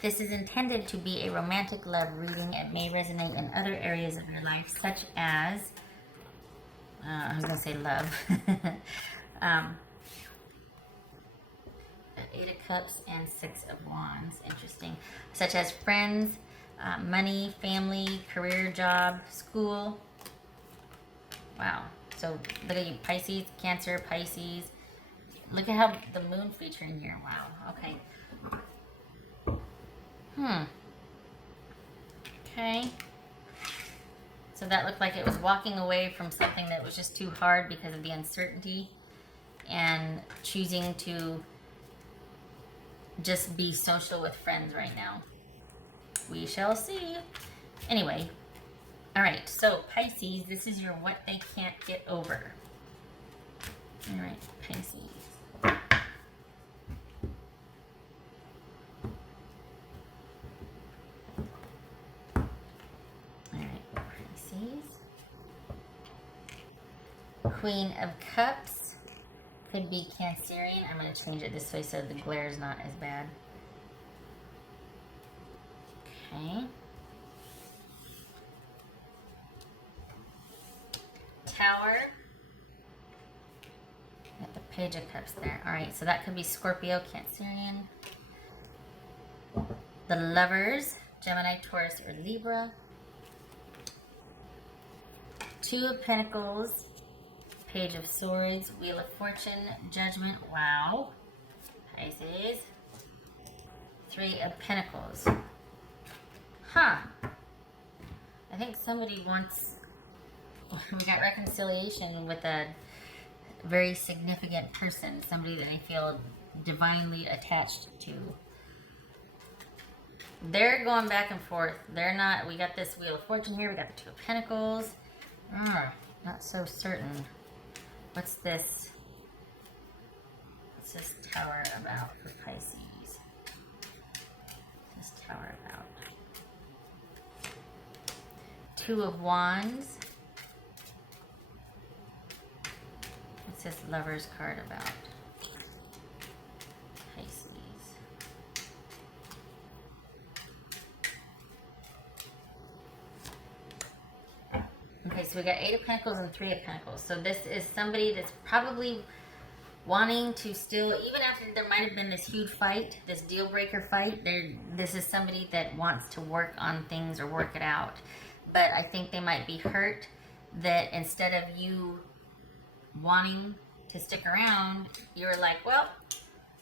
This is intended to be a romantic love reading. It may resonate in other areas of your life, such as, I was going to say love. Eight of Cups and Six of Wands. Interesting. Such as friends, money, family, career, job, school. Wow. So look at you, Pisces, Cancer, Pisces. Look at how the moon featuring here. Wow. Okay. Okay. So that looked like it was walking away from something that was just too hard because of the uncertainty and choosing to just be social with friends right now. We shall see. Anyway, all right, so Pisces, this is your what they can't get over. All right, Pisces. All right, Pisces. Queen of Cups. Could be Cancerian. I'm going to change it this way so the glare is not as bad. Okay. Tower. Got the Page of Cups there. Alright, so that could be Scorpio, Cancerian. The Lovers. Gemini, Taurus, or Libra. Two of Pentacles. Page of Swords, Wheel of Fortune, Judgment, wow, Pisces, Three of Pentacles, I think somebody wants, we got reconciliation with a very significant person, somebody that I feel divinely attached to. They're going back and forth, they're not, we got this Wheel of Fortune here, we got the Two of Pentacles, not so certain. What's this? What's this Tower about for Pisces? What's this Tower about? Two of Wands. What's this Lover's card about? Pisces. Okay, so we got Eight of Pentacles and Three of Pentacles. So this is somebody that's probably wanting to still, even after there might have been this huge fight, this deal breaker fight, this is somebody that wants to work on things or work it out. But I think they might be hurt that instead of you wanting to stick around, you're like, well,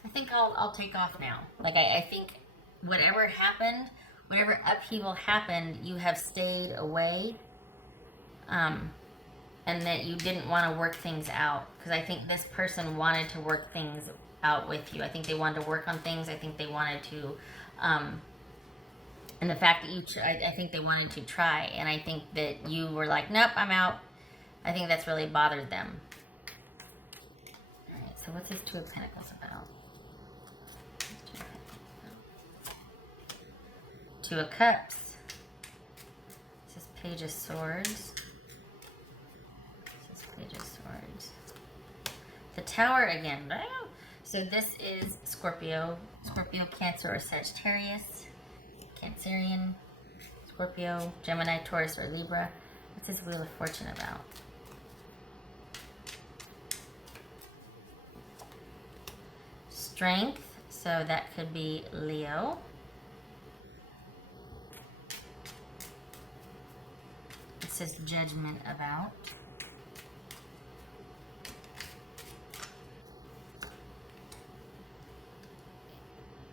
I think I'll take off now. Like I think whatever happened, whatever upheaval happened, you have stayed away. And that you didn't want to work things out, because I think this person wanted to work things out with you. I think they wanted to work on things. I think they wanted to, and the fact that you, I think they wanted to try, and I think that you were like, nope, I'm out. I think that's really bothered them. All right, so what's this Two of Pentacles about? Two of Cups. This is Page of Swords. Page of Swords. The Tower again. So this is Scorpio, Cancer, or Sagittarius, Cancerian, Scorpio, Gemini, Taurus, or Libra. What's this Wheel of Fortune about? Strength. So that could be Leo. It says Judgment about.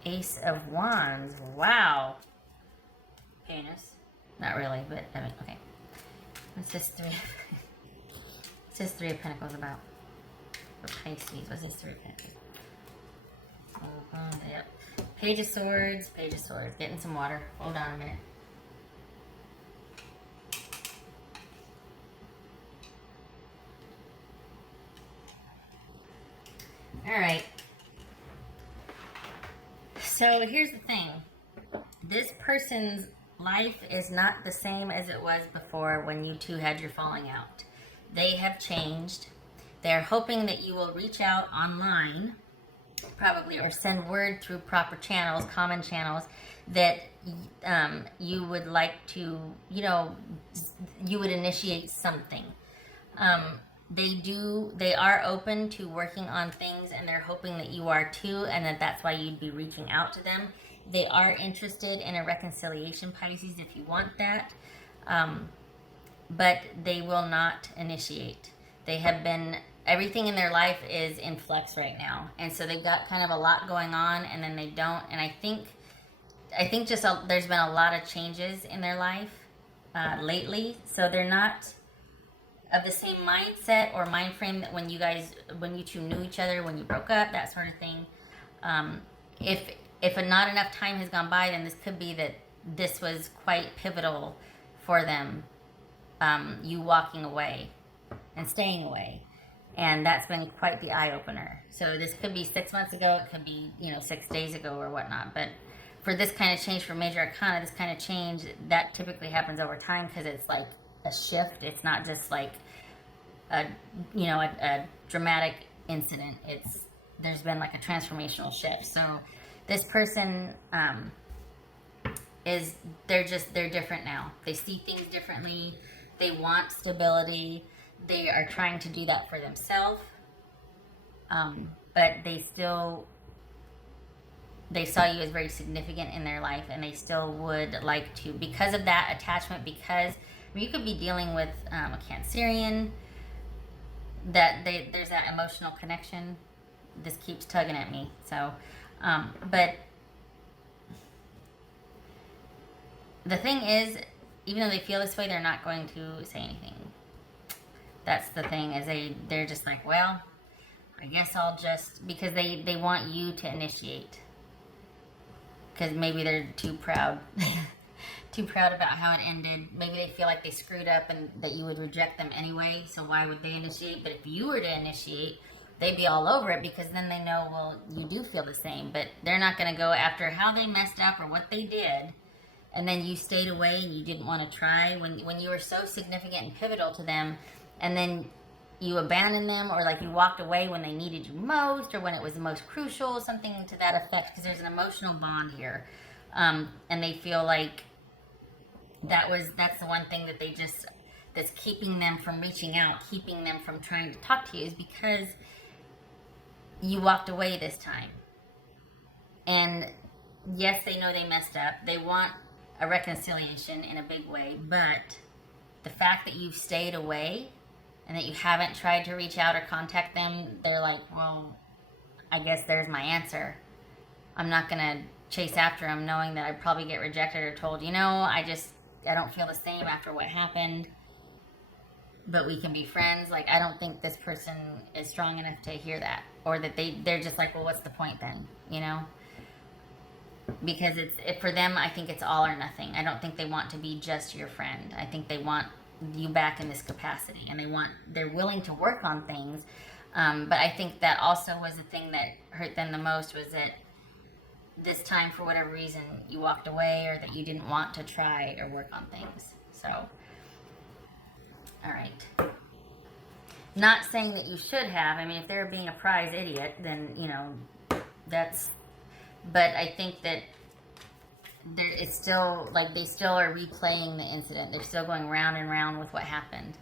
Ace of Wands. Wow. Penis. Not really, but I mean, okay. What's this Three? What's this Three of Pentacles about? For Pisces. What's this Three of Pentacles? Yep. Page of Swords. Page of Swords. Getting some water. Hold on a minute. All right. So here's the thing. This person's life is not the same as it was before when you two had your falling out. They have changed. They're hoping that you will reach out online, probably, or send word through proper channels, common channels, that you would like to, you would initiate something. They are open to working on things, and they're hoping that you are too, and that's why you'd be reaching out to them. They are interested in a reconciliation, Pisces, if you want that. But they will not initiate. They have been, everything in their life is in flux right now, and so they've got kind of a lot going on, and then they don't. And I think just there's been a lot of changes in their life lately, so they're not of the same mindset or mind frame that when you two knew each other, when you broke up, that sort of thing. If not enough time has gone by, then this could be that this was quite pivotal for them. You walking away and staying away, and that's been quite the eye-opener. So this could be 6 months ago, it could be 6 days ago or whatnot, but for this kind of change, for major arcana, this kind of change, that typically happens over time, because it's like a shift. It's not just like a dramatic incident. There's been like a transformational shift. So this person they're different now. They see things differently. They want stability. They are trying to do that for themselves. But they saw you as very significant in their life, and they still would like to, because of that attachment, because you could be dealing with a Cancerian, there's that emotional connection. This keeps tugging at me. So, but the thing is, even though they feel this way, they're not going to say anything. That's the thing, is they're just like, well, I guess I'll just, because they want you to initiate. Because maybe they're too proud. Too proud about how it ended. Maybe they feel like they screwed up and that you would reject them anyway, so why would they initiate? But if you were to initiate, they'd be all over it, because then they know, well, you do feel the same. But they're not going to go after how they messed up or what they did, and then you stayed away and you didn't want to try when you were so significant and pivotal to them, and then you abandoned them, or like you walked away when they needed you most, or when it was the most crucial, something to that effect, because there's an emotional bond here. And they feel like that's the one thing that that's keeping them from reaching out, keeping them from trying to talk to you, is because you walked away this time. And yes, they know they messed up. They want a reconciliation in a big way, but the fact that you've stayed away and that you haven't tried to reach out or contact them, they're like, well, I guess there's my answer. I'm not going to chase after him knowing that I'd probably get rejected or told, I don't feel the same after what happened, but we can be friends. Like, I don't think this person is strong enough to hear that, or that they're just like, well, what's the point then, Because for them, I think it's all or nothing. I don't think they want to be just your friend. I think they want you back in this capacity, and they're willing to work on things. But I think that also was the thing that hurt them the most, was that this time, for whatever reason, you walked away, or that you didn't want to try or work on things. So, all right. Not saying that you should have. I mean, if they're being a prize idiot, then, that's... But I think that it's still, like, they still are replaying the incident. They're still going round and round with what happened.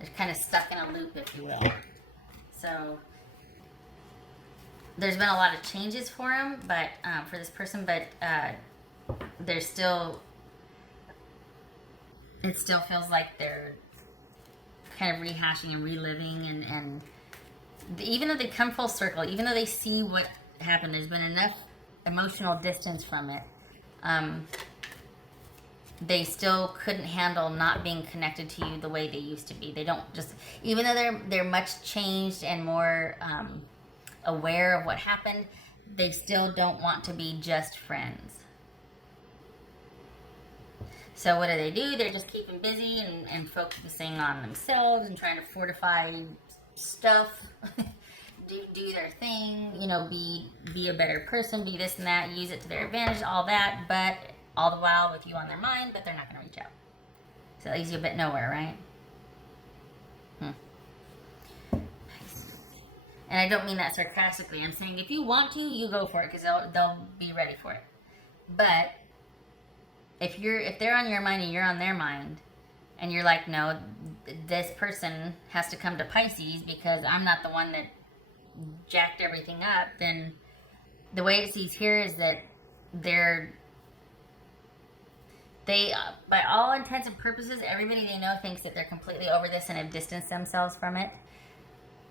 They're kind of stuck in a loop, if you will. So, there's been a lot of changes for him, but for this person, but there's still, it still feels like they're kind of rehashing and reliving, and even though they come full circle, even though they see what happened, there's been enough emotional distance from it, they still couldn't handle not being connected to you the way they used to be. They don't just, even though they're much changed and more aware of what happened, they still don't want to be just friends. So what do? They're just keeping busy and focusing on themselves and trying to fortify stuff. do their thing, be a better person, be this and that, use it to their advantage, all that, but all the while with you on their mind, but they're not going to reach out. So that leaves you a bit nowhere, right? Nice. And I don't mean that sarcastically. I'm saying if you want to, you go for it, because they'll be ready for it. But if they're on your mind and you're on their mind, and you're like, no, this person has to come to Pisces because I'm not the one that jacked everything up, then the way it sees here is that they're they by all intents and purposes, everybody they know thinks that they're completely over this and have distanced themselves from it.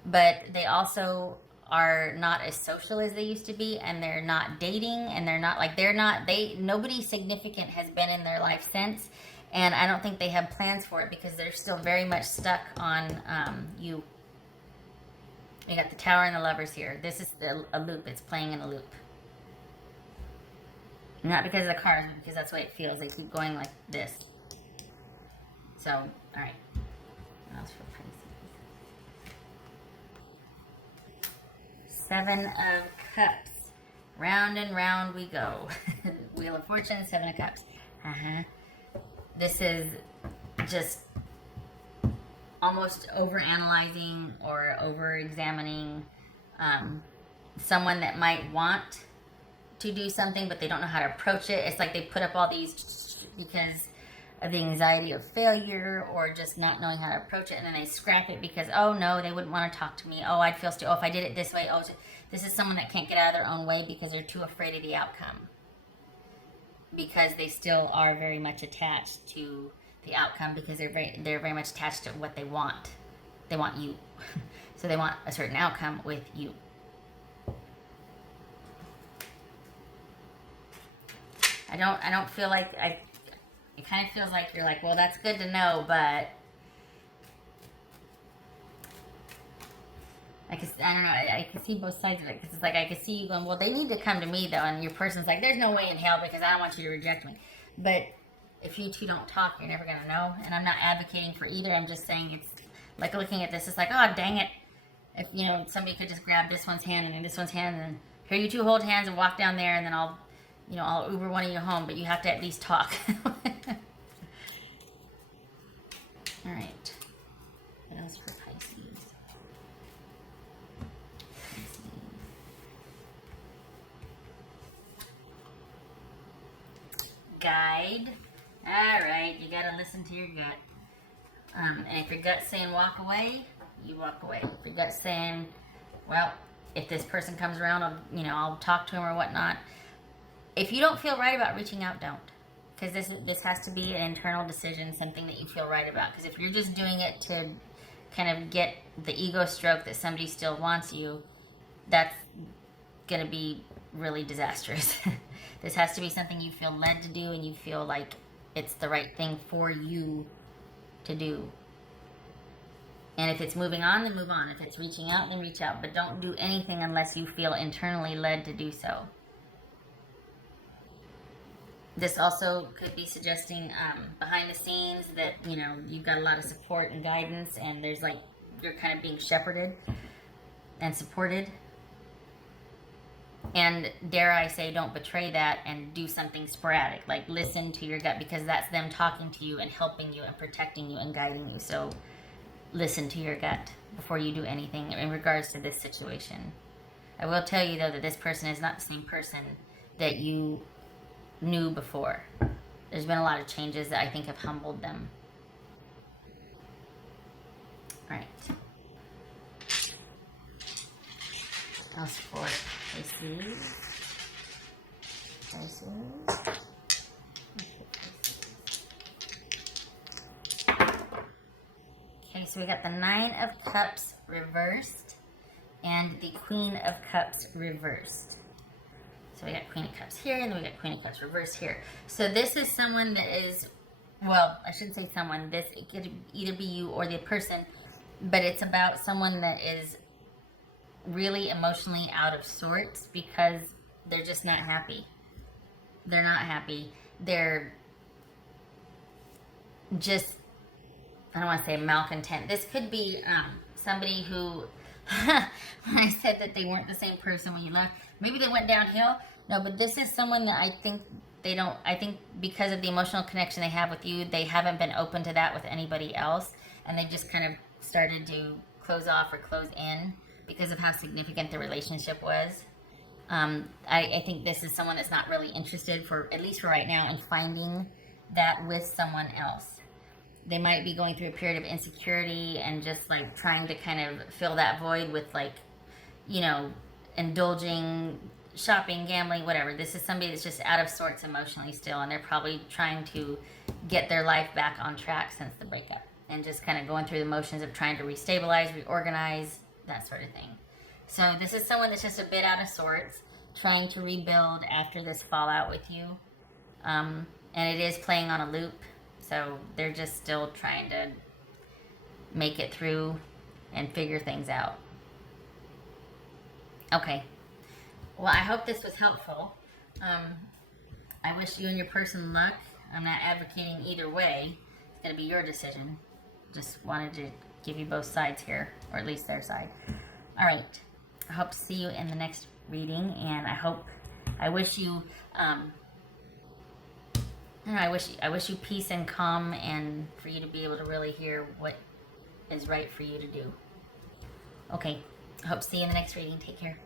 But they also are not as social as they used to be, and they're not dating, and nobody significant has been in their life since, and I don't think they have plans for it because they're still very much stuck on you. You got the Tower and the Lovers here. This is a loop. It's playing in a loop. Not because of the cards, but because that's the way it feels. They keep going like this. So, all right. What else for Pisces? 7 of Cups. Round and round we go. Wheel of Fortune, 7 of Cups. This is just almost over-analyzing or over-examining someone that might want to do something, but they don't know how to approach it. It's like they put up all these because of the anxiety of failure or just not knowing how to approach it, and then they scrap it because, oh no, they wouldn't want to talk to me. Oh, I'd feel if I did it this way. Oh, this is someone that can't get out of their own way because they're too afraid of the outcome. Because they still are very much attached to the outcome because they're very much attached to what they want. They want you. So they want a certain outcome with you. I don't feel like it kind of feels like you're like, well, that's good to know, but I don't know, I can see both sides of it, because it's like I can see you going, well, they need to come to me though, and your person's like, there's no way in hell because I don't want you to reject me. But if you two don't talk, you're never gonna know. And I'm not advocating for either. I'm just saying it's like looking at this, it's like, oh dang it, if somebody could just grab this one's hand and then this one's hand, and then here you two hold hands and walk down there, and then I'll Uber one of you home, but you have to at least talk. All right. What else for Pisces? Guide. All right, you gotta listen to your gut. And if your gut's saying walk away, you walk away. If your gut's saying, well, if this person comes around, I'll talk to him or whatnot. If you don't feel right about reaching out, don't. Because this has to be an internal decision, something that you feel right about. Because if you're just doing it to kind of get the ego stroke that somebody still wants you, that's going to be really disastrous. This has to be something you feel led to do and you feel like it's the right thing for you to do. And if it's moving on, then move on. If it's reaching out, then reach out. But don't do anything unless you feel internally led to do so. This also could be suggesting behind the scenes that, you've got a lot of support and guidance, and there's you're kind of being shepherded and supported. And dare I say, don't betray that and do something sporadic. Like listen to your gut, because that's them talking to you and helping you and protecting you and guiding you. So listen to your gut before you do anything in regards to this situation. I will tell you though that this person is not the same person that you knew before. There's been a lot of changes that I think have humbled them. All right. Else for Pisces. Okay, so we got the 9 of Cups reversed and the Queen of Cups reversed. So we got Queen of Cups here, and then we got Queen of Cups reversed here. So this is someone that is, well, I shouldn't say someone. It could either be you or the person, but it's about someone that is really emotionally out of sorts because they're just not happy. They're not happy. They're just, I don't want to say malcontent. This could be somebody who, when I said that they weren't the same person when you left, maybe they went downhill. No, but this is someone that I think I think because of the emotional connection they have with you, they haven't been open to that with anybody else. And they've just kind of started to close off or close in because of how significant the relationship was. I think this is someone that's not really interested, for at least for right now, in finding that with someone else. They might be going through a period of insecurity and just like trying to kind of fill that void with, like, you know, indulging, shopping, gambling, whatever. This is somebody that's just out of sorts emotionally still, and they're probably trying to get their life back on track since the breakup, and just kind of going through the motions of trying to restabilize, reorganize, that sort of thing. So this is someone that's just a bit out of sorts, trying to rebuild after this fallout with you. And it is playing on a loop, so they're just still trying to make it through and figure things out. Okay. Well, I hope this was helpful. I wish you and your person luck. I'm not advocating either way. It's going to be your decision. Just wanted to give you both sides here, or at least their side. All right. I hope to see you in the next reading, and I wish you, I wish you peace and calm, and for you to be able to really hear what is right for you to do. Okay. I hope to see you in the next reading. Take care.